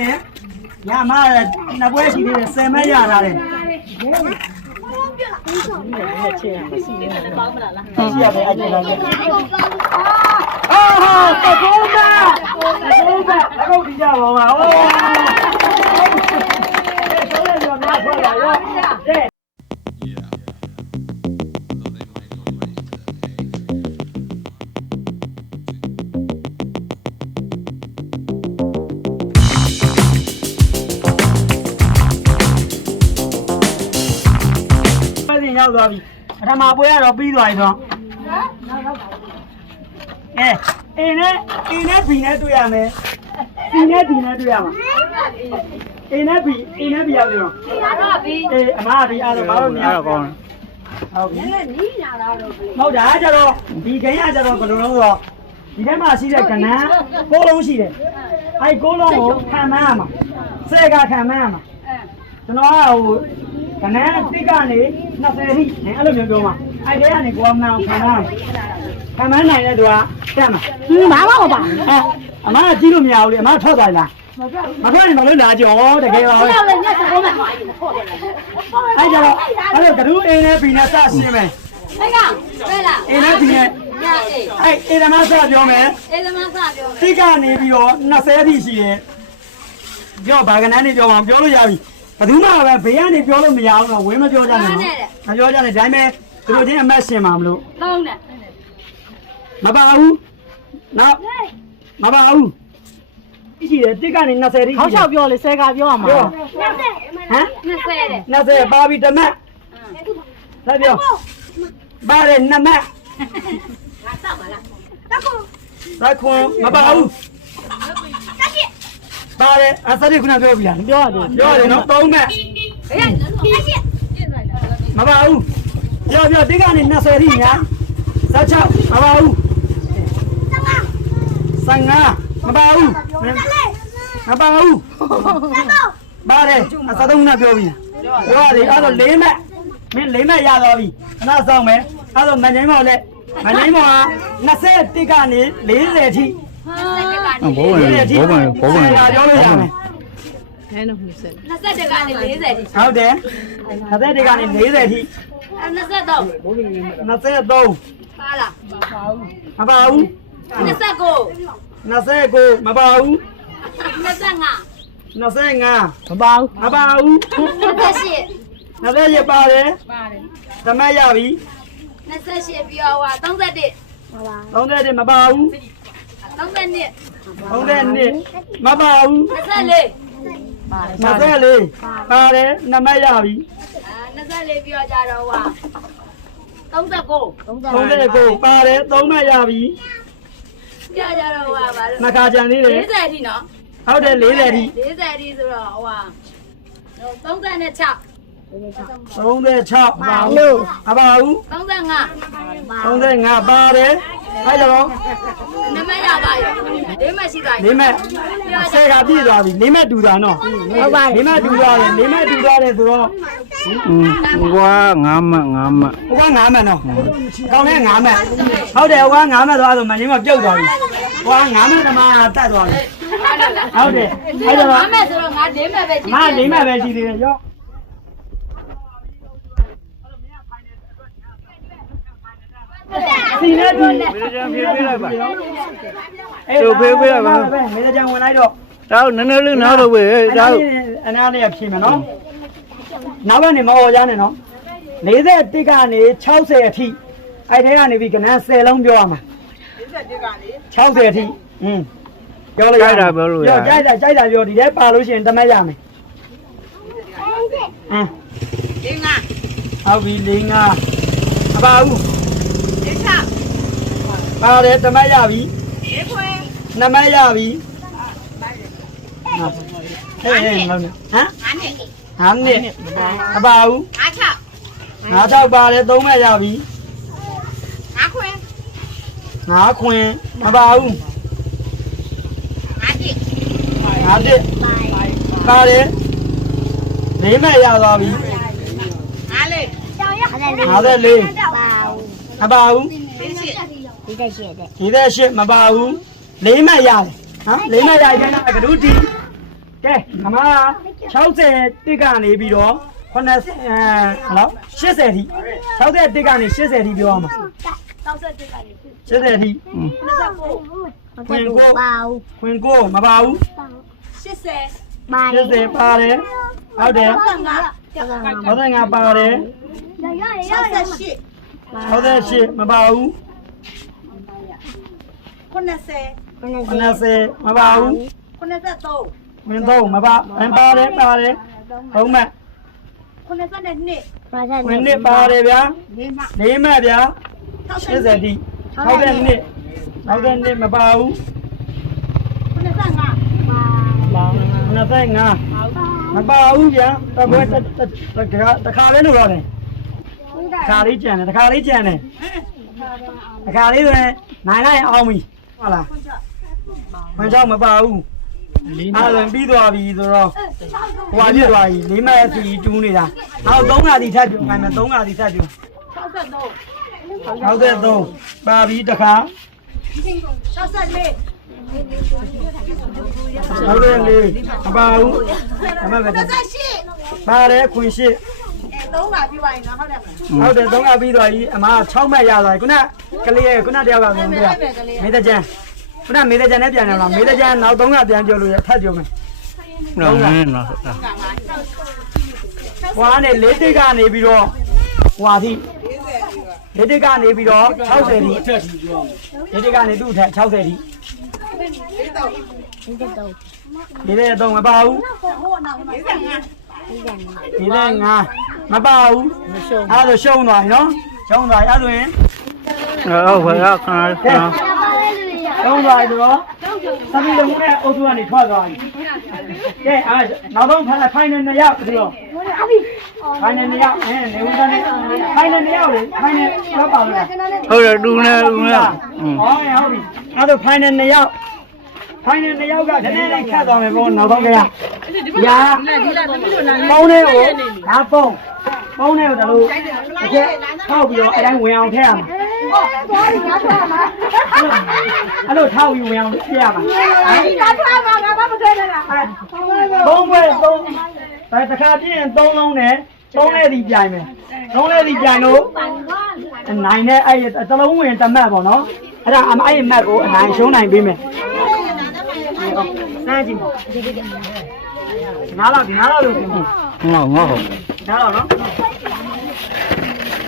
နဲ့ညမှာနှစ်ပွဲရှိသေးတယ်10မဲရထားတယ်ရှိရတယ်အဲ့ဒါလည်းအော်တကုန်းတာအခုဒီကြပါမှာဟိုဆိုရရောများထွက်လာရောတဲ့ရောက်သွားပြီပထမပွဲကတော့ပြီးသွားပြီတော့အေးနဲ့ဘီနဲ့တွေ့ရမယ်ဘီနဲ့ဒီနဲ့တွေ့ရမှာအေးနဲ့ဘီရောက်ပြီတော့အေးအမဘီအဲ့တော့ဘာလို့မရတော့ကောင်းဟုတ်ပြီနီးညာတော့ဟုတ်ဒါကြတော့ဒီခိန်းကကြတော့ဘယ်လိုလဲဆိုတော့ဒီထဲမှာရှိတဲ့ကဏ္ဍ6လုံးရှိတယ်အဲ့6လုံးကိုခံမှန်းရမှာဆဲကခံမှန်းရမှာကျွန်တော်ကဟိုကနန်းတစ်ကနေ20ထိအဲ့လိုမျိုးပြောမှာအဲ့ဒီကနေကိုမနာခံမနိုင်တဲ့သူကတက်မှာဘာမှမပါအမကကြည့်လို့မရဘူးလေအမထွက်သွားလားမထွက်ရင်မလို့လာကြောတကယ်ပါပဲအဲ့ကြတော့အဲ့လိုကဒူးအင်းနဲ့ဘီနဲ့စရှင်းမယ်အဲ့ကဘယ်လားအင်းနဲ့ဘီနဲ့အဲ့အေးဓမ္မစပြောမယ်အေးဓမ္မစပြောမယ်တစ်ကနေပြီးတော့20ထိရှိတယ်ပြောဘာကနန်းနေပြောအောင်ပြောလို့ရပြီဘယ်သူမှပဲဘေးကနေပြောလို့မရအောင်တော့ဝင်းမပြောကြနဲ့မပြောကြနဲ့ဒါပေမဲ့သူတို့ချင်းအမတ်ရှင်ပါမလို့သုံးတယ်မပါဘူးနော်မပါဘူးရှိတယ်တစ်ကနေ20ထိဟောက်ချောက်ပြောလေ10ကပြောရမှာဟမ်20ပါပြီတမတ်ဆက်ပြောပါတယ်2မတ်ငါတောက်ပါလားတက်ခွန်မပါဘူးပါတယ်အစရိခုနပြောပြီလားပြောရတယ်နော်3မက်မပါဘူးပြောဒီကနေ20ထိညာ16မပါဘူး55မပါဘူးမပါဘူးပါတယ်အစသုံးနာပြောပြီပြောရတယ်အဲ့တော့4မက်မင်း4မက်ရသွားပြီခဏဆောင်မယ်အဲ့တော့မငိမ့်မော်လက်မငိမ့်မော်က21ကနေ40ထိဘောဝင်ပြောလို့ရမယ်နဲနော်20 21ကနေ40ထိဟုတ်တယ်21ကနေ40ထိ23ပါလားမပါဘူး29မပါဘူး25မပါဘူးမပါဘူး28ပါတယ်သမက်ရပြီ28ပြီးတော့31မပါဘူး32မပါဘူး24ပါတယ်နမက်ရပြီ24ပြီးတော့ကြတော့39ပါတယ်3မက်ရပြီကြတော့ပါလို့နှစ်ခါကြံသေးတယ်40ထိနော်ဟုတ်တယ်40ထိဆိုတော့36ပါလို့မပါဘူး35ပါတယ်အဲ့တော့နမရပါရော၄မှရှိသွားပြီ၄မှဆယ်ကပြည့်သွားပြီ၄မှတူတာနော်ဟုတ်ပါ၄မှတူသွားတယ်၄မှတူသွားတယ်ဆိုတော့ဟွာ9မှတ်ဟိုက9မှတ်နော်ကောင်းတဲ့9မှတ်ဟုတ်တယ်ဟိုက9မှတ်သွားဆိုမင်းကြီးမပြုတ်သွားပြီဟိုက9မှတ်တမတတ်သွားပြီဟုတ်တယ်အဲ့တော့9မှတ်ဆိုတော့ငါ၄မှတ်ပဲရှိတယ်ငါ၄မှတ်ပဲရှိသေးတယ်ရောစီနဲ့ဒီမေးကြံဖြေးပေးလိုက်ပါတို့ဖြေးပေးလိုက်ပါမေးကြံဝင်လိုက်တော့ဒါနည်းနည်းလေးနားတော့ပဲဒါအနာလေးဖြေမယ်နော်နောက်ကနေမဟောကြနဲ့နော်41ကနေ60အထိအဲ့ထဲကနေပြီးကနန်း10လုံးပြောရမှာ41ကနေ60အထိပြောလို့ရတာပြောလို့ရကြိုက်တာပြောဒီထဲပါလို့ရှိရင်တမက်ရမယ်ဟုတ်ပြီ45အပါဘူးပါတယ်တမက်ရပြီနမက်ရပြီဟဲ့ဟမ်5နှစ်အပါဘူး56ပါတယ်3မက်ရပြီ5ခွင်မပါဘူး51ပါတယ်4မက်ရသွားပြီ54မပါဘူး48မပါဘူး4မှတ်ရတယ်ဟမ်4မှတ်ရရင်ကဒုတီ ကဲအမ60တိကနေပြီးတော့90ဟလောက်80ထိ60တိကနေ80ထိပြောရမှာ80ထိခွင်ကိုမပါဘူး80ပါတယ်ဟုတ်တယ်65ပါတယ်68မပါဘူး90မပါဘူး93မပါပါတယ်ဟုတ်မှ9ပါတယ်ဗျာ4မှတ်ဗျာ80ထိ62မပါဘူး25မပါဘူးဗျာတခါလေးလို့တော့တယ်တခါလေးကြံတယ်တခါလေးဆိုရင်နိုင်လိုက်အောင်ပြီဟုတ်လားခွန်6မပါဘူးအဲ့ဒါပြီးသွားပြီဆိုတော့ဟိုပြည့်သွားပြီ4မှတ်စီတူးနေတာနောက်3ခါဒီထပ်ပြခိုင်းမယ်3ခါဒီထပ်ပြ63ပါပြီတခါဟုတ်တယ်လေမပါဘူးအမကတည်းကပါတယ်ခွင်ရှိ3ခါပြီးပါရင်နော်ဟုတ်တယ်3ခါပြီးသွားပြီအမ6မှတ်ရသွားပြီခုနကလေးရဲ့ခုနတယောက်ကပြန်ပြမေတ္တကျန်ခုနမေတ္တကျန်နဲ့ပြန်လာလားမေတ္တကျန်နောက်3ခါပြန်ပြောလို့ရထပ်ပြောမယ်နော်ဟွာနဲ့4တိတ်ကနေပြီးတော့ဟွာထိ4တိတ်ကနေပြီးတော့60ထိအထက်ထိပြော4တိတ်ကနေသူ့အထက်60ထိ43မပါဘူး45မပါဘူးအဲ့ဒါရှုံးသွားပြီနော်ရှုံးသွားပြီအဲ့ဆိုရင်ဟုတ်ပါရဲ့ခဏရှုံးသွားပြီဆိုတော့သမီးလုံးနဲ့အုပ်စုကနေထွက်သွားပြီကဲအဲ့နောက်ဆုံးဖိုင်နယ်2ရောက်ပြီးတော့ဖိုင်နယ်2ရောက်နေဦးသားနဲ့ဖိုင်နယ်2ရောက်လေဖိုင်နယ်တော့ပါလို့လားဟုတ်တယ်တူနေဦးလားဟုတ်ပြီအဲ့တော့ဖိုင်နယ်2ရောက်ဖိုင်နယ်2ယောက်ကနည်းနည်းလေးခတ်သွားမယ်ပေါ့နောက်တော့ကြရညာပုံးလေးကိုဒါပုံးလေးကိုဒါလို့တစ်ချက်ထောက်ပြီးတော့အတိုင်းဝင်အောင်ထည့်ရမှာအဲ့လိုထောက်ပြီးဝင်အောင်ထည့်ရမှာသုံးပွဲဒါတစ်ခါပြည့်ရင်3လုံးနဲ့3လေးဒီပြိုင်မယ်3လေးဒီပြိုင်လို့နိုင်တဲ့အဲ့တလုံးဝင်တမတ်ပေါ့နော်အဲ့ဒါအဲ့ဒီမတ်ကိုအနိုင်ရှုံးနိုင်ပေးမယ်စမ်းကြည့်နားလောက်လို့ပြင်ပြီငေါဟုတ်နားလောက်နော်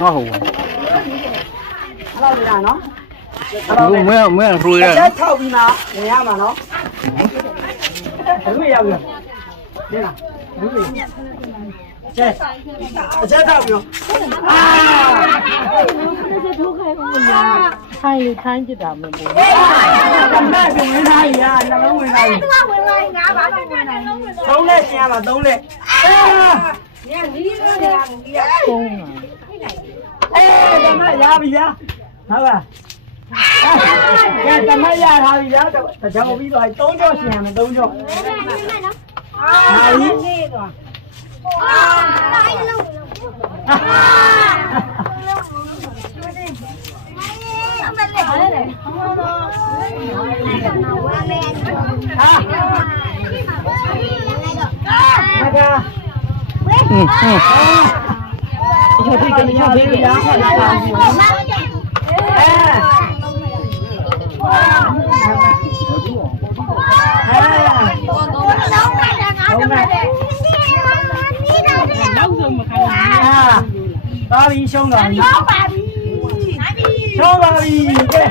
ငေါဟုတ်အဲ့လောက်ရနော်မဲရူရချက်ထောက်ပြီးမှနေရမှာနော်လူရောက်ရနေလားလူချက်ထောက်ပြီးထိုင်းကြည့်တာမဟုတ်ဘူး။တမတ်ကဝင်လာရနှလုံးဝင်လာ။ဝင်လာငါဘာလို့ဝင်လာလဲ။3လက်ရှင်းရမှာ3လက်။ညနီးနေတာကြီးอ่ะပုံးတမတ်ရပြီဗျာ။ဟုတ်ပါ။ကဲတမတ်ရထားပြီဗျာ။တကြောင်ပြီးသွားပြီ3ကြောရှင်းရမယ်3ကြော။ဟာကြီးနေသွား။တိုင်းလုံးပါပြီရှုံးသွားပြီရှုံးပါပြီကဲ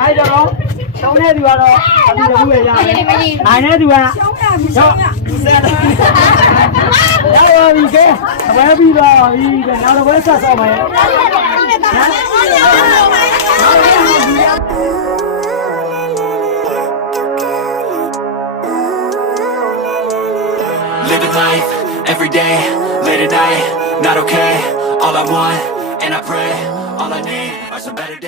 အဲ့တော့ရှုံးတဲ့သူကတော့အတူတူပဲရနိုင်တဲ့သူကရှုံးတာမရှုံးရရပါပြီကဲအပွဲပြီးတော့ပြီကဲနောက်တစ်ပွဲဆက်ဆော့မယ် Living life every day, late at night, not okay. All I want, and I pray, all I need are some better days.